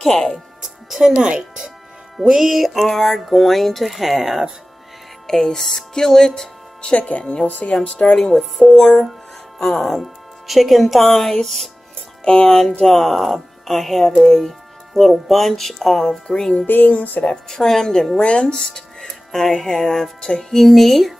Okay, tonight we are going to have a skillet chicken. You'll see I'm starting with 4 chicken thighs, and I have a little bunch of green beans that I've trimmed and rinsed. I have tahini.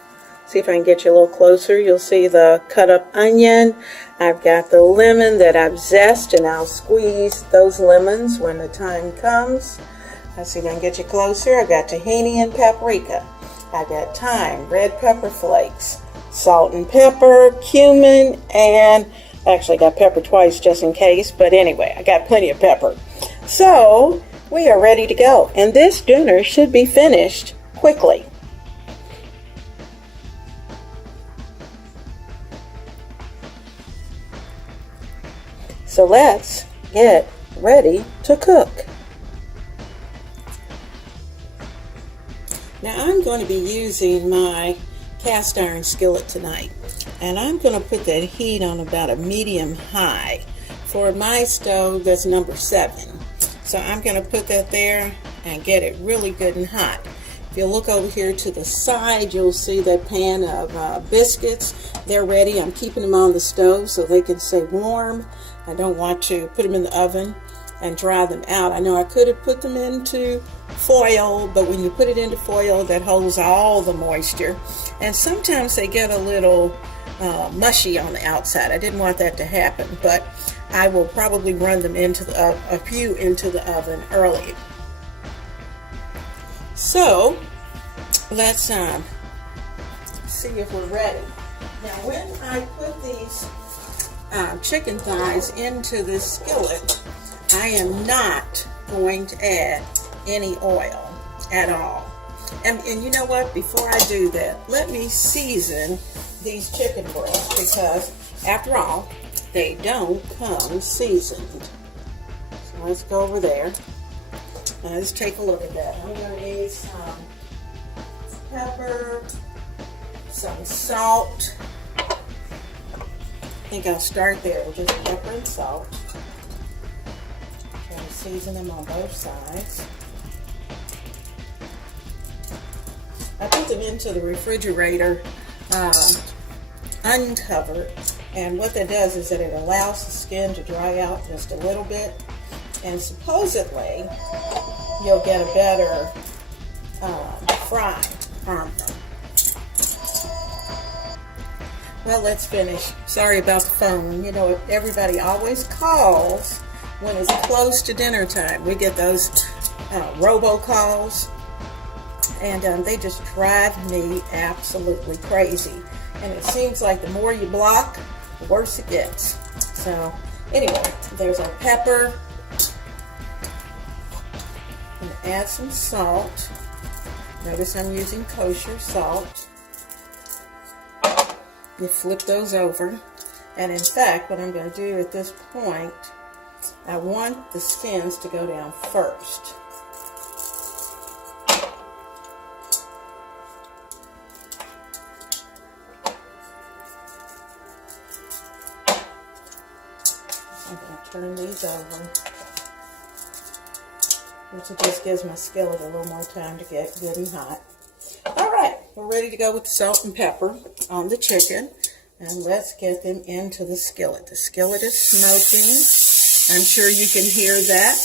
See if I can get you a little closer. You'll see the cut up onion. I've got the lemon that I've zest, and I'll squeeze those lemons when the time comes. Let's see if I can get you closer. I've got tahini and paprika. I've got thyme, red pepper flakes, salt and pepper, cumin, and actually got pepper twice just in case, but anyway, I got plenty of pepper. So we are ready to go, and this dinner should be finished quickly. So let's get ready to cook. Now I'm going to be using my cast iron skillet tonight, and I'm going to put that heat on about a medium high. For my stove, that's number 7. So I'm going to put that there and get it really good and hot. If you look over here to the side, you'll see that pan of biscuits. They're ready. I'm keeping them on the stove so they can stay warm. I don't want to put them in the oven and dry them out. I know I could have put them into foil, but when you put it into foil, that holds all the moisture. And sometimes they get a little mushy on the outside. I didn't want that to happen, but I will probably run them into a few into the oven early. So let's see if we're ready. Now when I put these chicken thighs into this skillet, I am not going to add any oil at all. And you know what? Before I do that, let me season these chicken breasts, because after all, they don't come seasoned. So let's go over there and let's take a look at that. I'm going to need some pepper, some salt. I think I'll start there with just pepper and salt. Try to season them on both sides. I put them into the refrigerator uncovered, and what that does is that it allows the skin to dry out just a little bit, and supposedly you'll get a better fry on them. Well, let's finish. Sorry about the phone. You know, everybody always calls when it's close to dinner time. We get those robocalls, and they just drive me absolutely crazy. And it seems like the more you block, the worse it gets. So anyway, there's our pepper. I'm going to add some salt. Notice I'm using kosher salt. You flip those over, and in fact what I'm going to do at this point, I want the skins to go down first. I'm going to turn these over, which just gives my skillet a little more time to get good and hot. Alright, we're ready to go with the salt and pepper on the chicken, and let's get them into the skillet. The skillet is smoking. I'm sure you can hear that.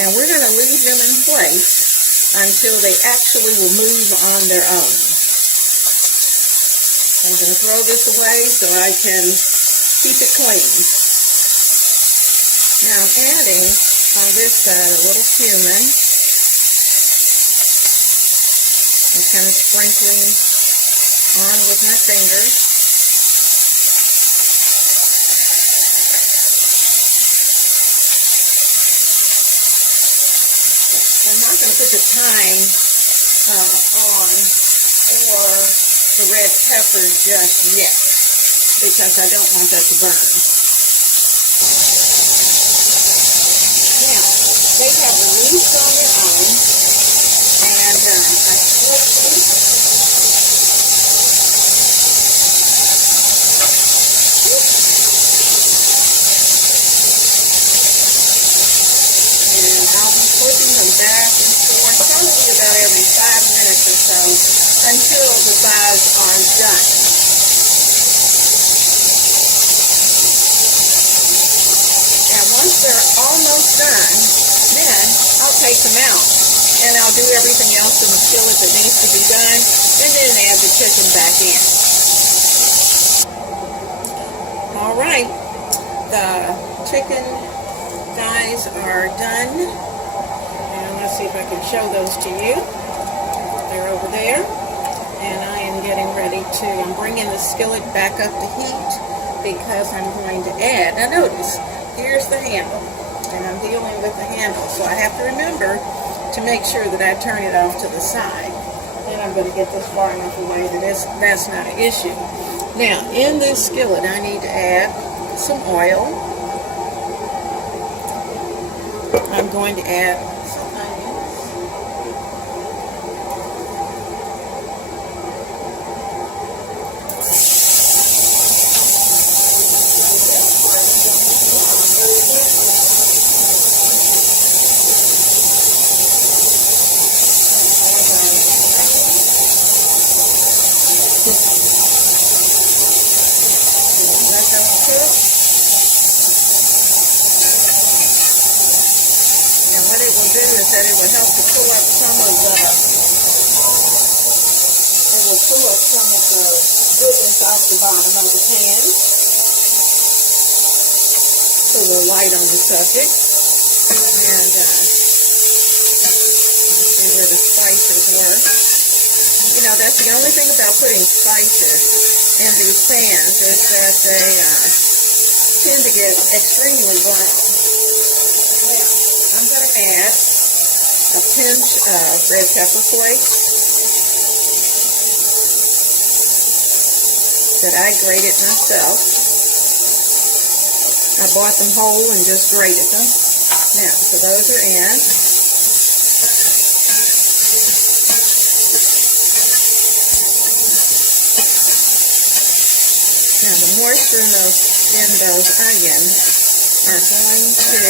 And we're going to leave them in place until they actually will move on their own. I'm going to throw this away so I can keep it clean. Now I'm adding on this side a little cumin. I'm kind of sprinkling on with my fingers. I'm not going to put the thyme on or the red pepper just yet, because I don't want that to burn. Now, they have released on their own, and I flipped so until the thighs are done. And once they're almost done, then I'll take them out and I'll do everything else in the skillet that needs to be done, and then add the chicken back in. All right, the chicken thighs are done, and let's see if I can show those to you. They're over there, and I am getting ready to, I'm bringing the skillet back up to heat because I'm going to add, now notice, here's the handle, and I'm dealing with the handle, so I have to remember to make sure that I turn it off to the side. And I'm going to get this far enough away that that's not an issue. Now, in this skillet, I need to add some oil. I'm going to add some onions. What it will do is that it will help to pull up some of the, goodness off the bottom of the pan. So a little light on the subject. And see where the spices were. You know, that's the only thing about putting spices in these pans is that they tend to get extremely brown. I'm going to add a pinch of red pepper flakes that I grated myself. I bought them whole and just grated them. Now, so those are in. Now, the moisture in those onions are going to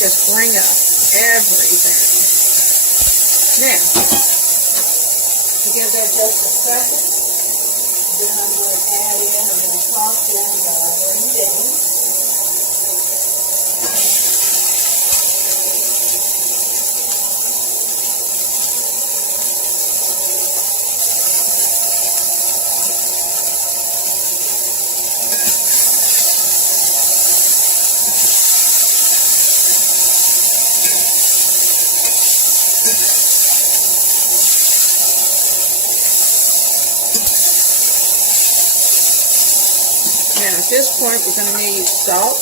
just bring up everything. Now, to give that just a second, then I'm going to add in, I'm going to toss in the green beans. Now at this point we're going to need salt.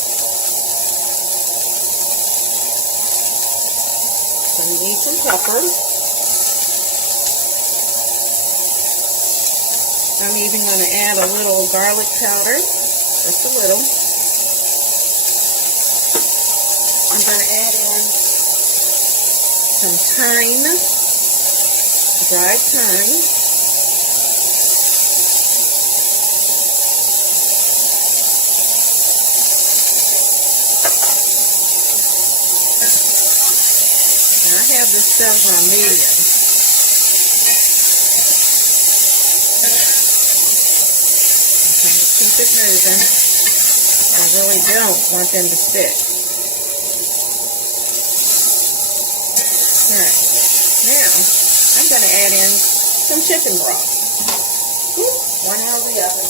So we need some pepper. I'm even going to add a little garlic powder, just a little. I'm going to add in some thyme, dried thyme. I have this stuff on medium. I'm trying to keep it moving. I really don't want them to stick. Alright. Now, I'm going to add in some chicken broth. One out of the oven.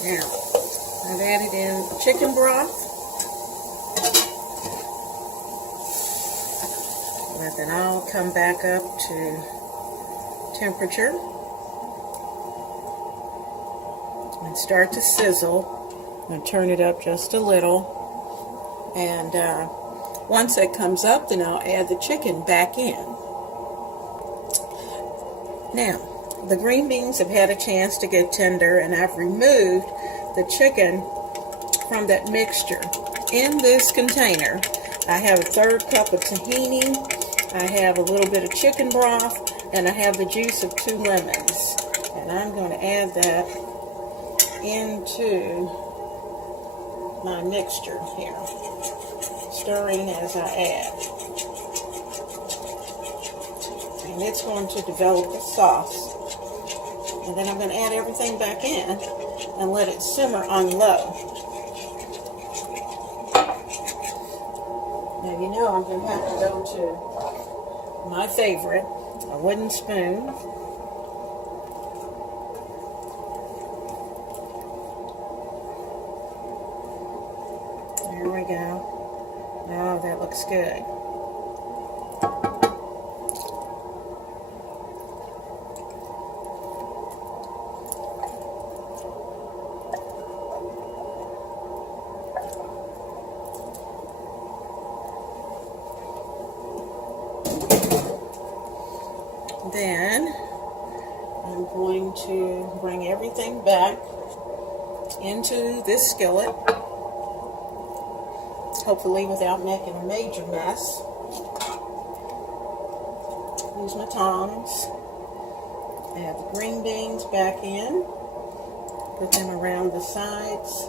Now, I've added in chicken broth. Let that all come back up to temperature and start to sizzle. I'm going to turn it up just a little, and once it comes up, then I'll add the chicken back in. Now, the green beans have had a chance to get tender, and I've removed the chicken from that mixture. In this container, I have a 1/3 cup of tahini, I have a little bit of chicken broth, and I have the juice of 2 lemons. And I'm going to add that into my mixture here, stirring as I add. And it's going to develop the sauce. And then I'm going to add everything back in and let it simmer on low. Now you know I'm going to have to go to my favorite, a wooden spoon. There we go. Oh, that looks good. Then I'm going to bring everything back into this skillet, hopefully without making a major mess. Use my tongs. Add the green beans back in. Put them around the sides.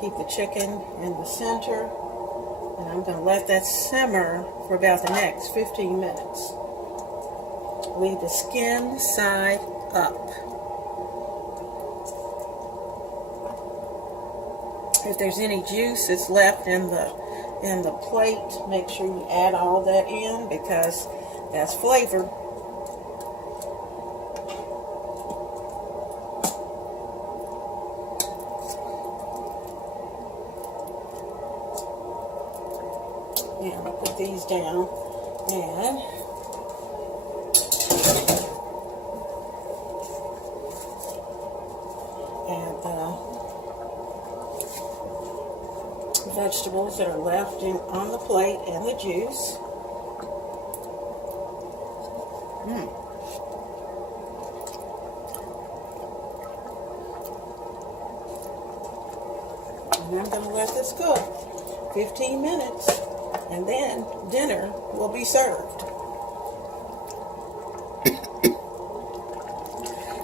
Keep the chicken in the center. And I'm going to let that simmer for about the next 15 minutes. Leave the skin side up. If there's any juice that's left in the plate, make sure you add all that in because that's flavor. Now I'll put these down and add the vegetables that are left on the plate and the juice. And I'm going to let this cook 15 minutes and then dinner will be served.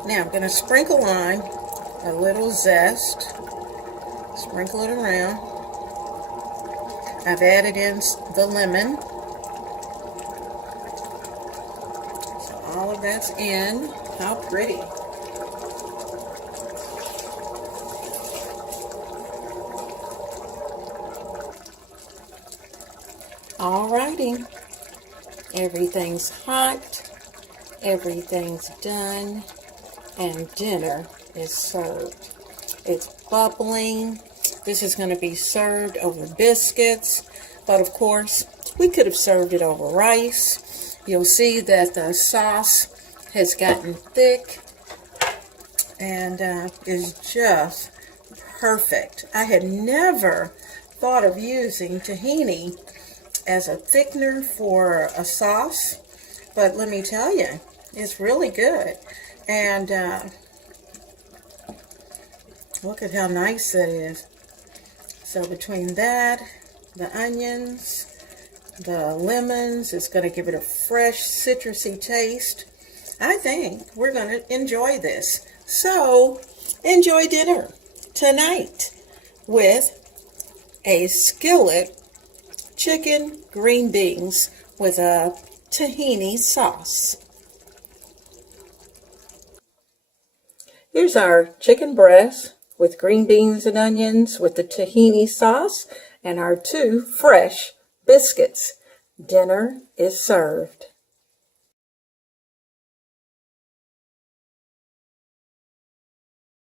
Now I'm going to sprinkle on a little zest. Sprinkle it around. I've added in the lemon. So all of that's in. How pretty. Alrighty. Everything's hot. Everything's done. And dinner is served. It's bubbling. This is going to be served over biscuits, but of course we could have served it over rice. You'll see that the sauce has gotten thick and is just perfect. I had never thought of using tahini as a thickener for a sauce, but let me tell you, it's really good. And look at how nice that is. So between that, the onions, the lemons, it's going to give it a fresh citrusy taste. I think we're going to enjoy this. So enjoy dinner tonight with a skillet chicken green beans with a tahini sauce. Here's our chicken breast with green beans and onions with the tahini sauce and our 2 fresh biscuits. Dinner is served.